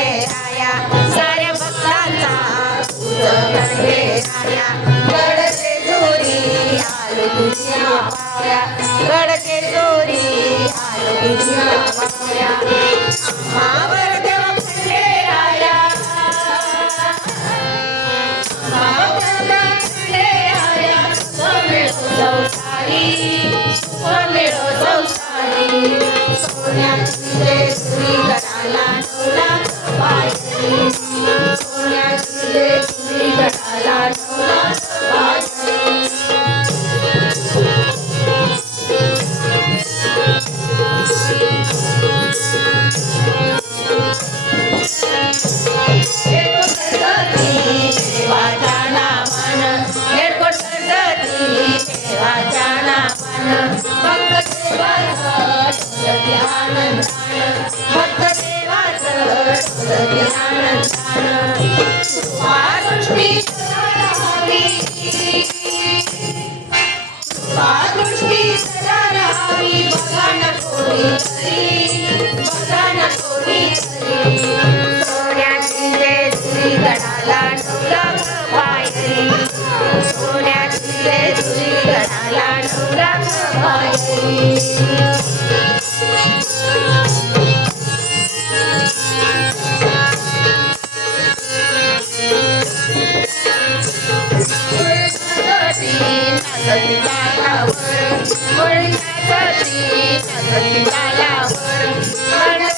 खंडेराया साऱ्या भक्तांचा तुझं खंडेराया गडचे जोरी आलो तुझ्या पाया गडचे जोरी आलो तुझ्या पाया आम्हावर देव खंडेराया आम्हावर देव खंडेराया मिळो संसारी सोन्याची जेजुरी गडाला नवला पायरी सोन्याची जेजुरी गडाला नवला पायरी देवाच्या नावानं देवाच्या नावानं भक्त देवाचं डोलती आनंदानं भक्त देवाचं डोलती आनंदानं कृपादृष्टी सदा राहावी कृपादृष्टी सदा राहावी बघा न कोणी तरी सोन्याची जेजुरी गडाला नवला पायरी सोन्याची जेजुरी गडाला नवला पायरी नाचती तालावर